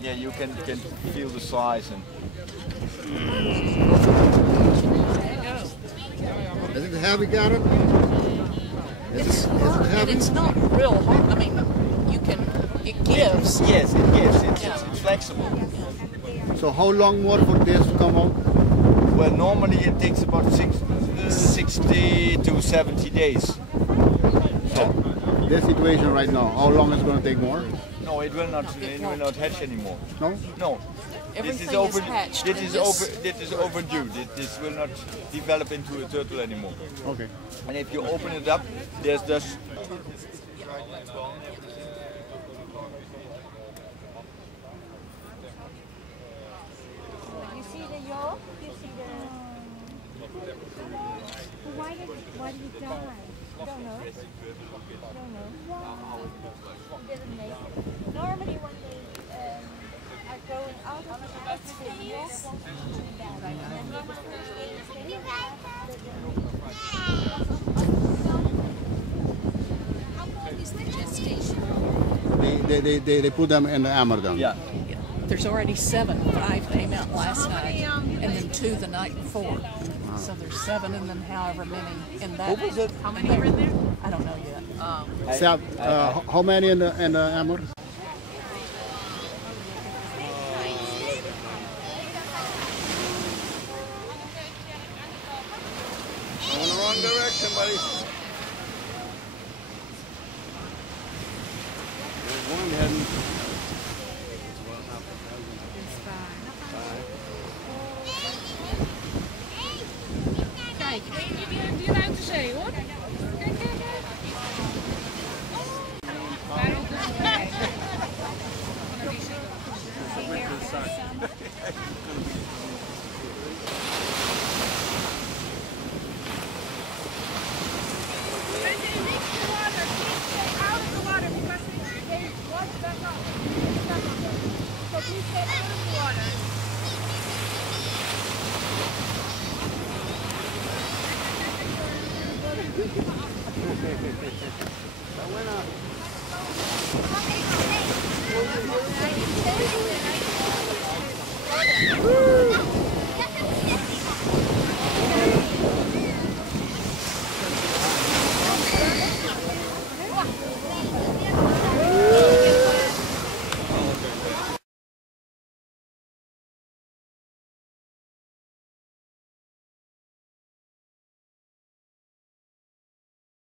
Yeah, you can feel the size and. Is it heavy, Garrett? Is it heavy? It's not real hard. I mean, you can. It gives. Yes, it gives. It's flexible. So how long more for this to come out? Well, normally it takes about 60 to 70 days. So this situation right now, how long is it going to take more? No, it will not. It will not hatch anymore. No. No. Everything is hatched. This is overdue. This will not develop into a turtle anymore. Okay. And if you open it up, there's just. You see the yolk? You see the... Why did he die? Don't know. Don't know. Didn't make it. Normally when they are going out of the house, the yolk won't be too bad. And then the first thing is how long is the gestation? They put them in the hammer then. Yeah. There's already 7. 5 came out last night, and then 2 the night before. So there's 7, and then however many in that. How many are in there? I don't know yet. So, how many in the hammer? Going the wrong direction, buddy. There's one heading. Kijk, die uit de zee hoor. Kijk, kijk, kijk. Woo!